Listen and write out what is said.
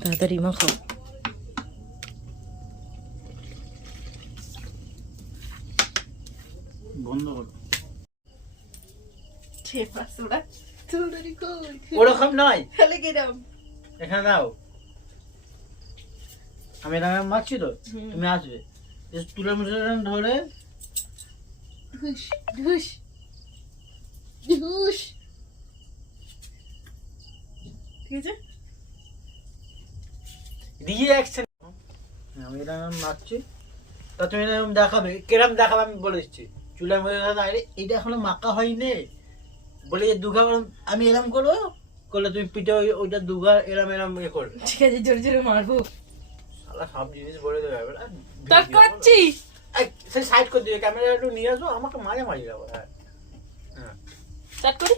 তাড়াতাড়ি মাখাও। বন্ধ করো। ওরকম নয়, তাহলে কিরম? এখানে দাও। আমি এরকম মাখছি তো, তুমি আসবে তুলে মুছে ধরে ঢুস ঢুস ঢুস। ঠিক আছে, রিঅ্যাকশন। আমি এরকম মাখছি, তা তুমি এরকম দেখাবে, কিরম দেখাবে আমি বলে দিচ্ছি। চুলের মধ্যে এইটা এখনো মাখা হয়নি বলে দুঘা আমি এরম করবো, করলে তুমি পিঠে ওইটা দুঘা এরম এরম ইয়ে করবে। ঠিক আছে, জোরে জোরে মারবো। শালা সব জিনিস বলে দেবে এবার। তার করছি। সেই সাইড করে দিবে, ক্যামেরা একটু নিয়ে আসো, আমাকে মাঝে মাঝে যাবো। হ্যাঁ, স্টার্ট করি।